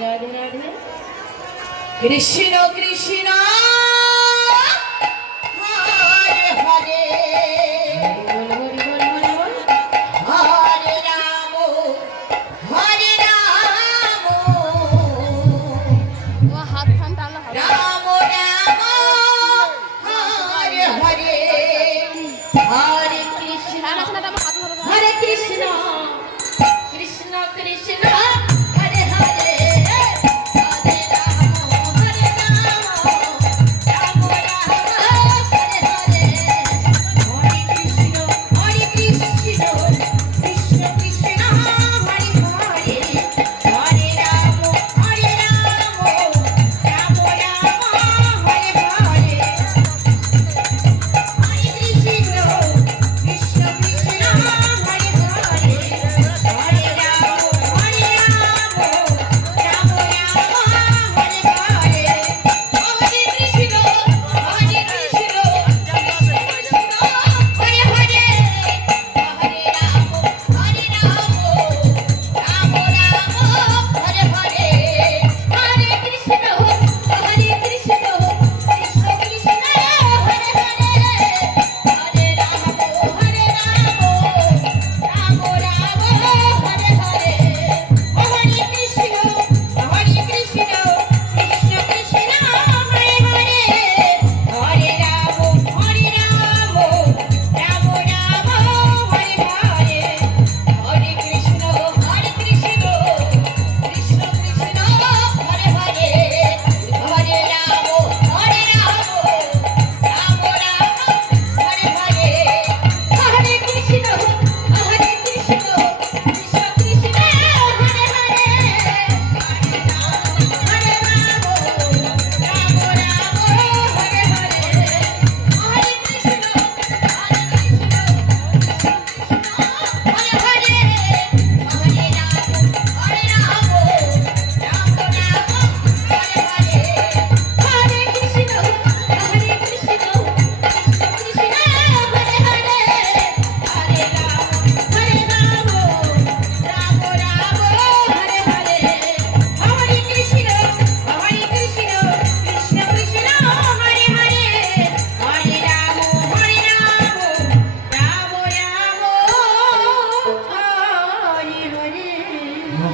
Radhe Radhe Krishna Krishna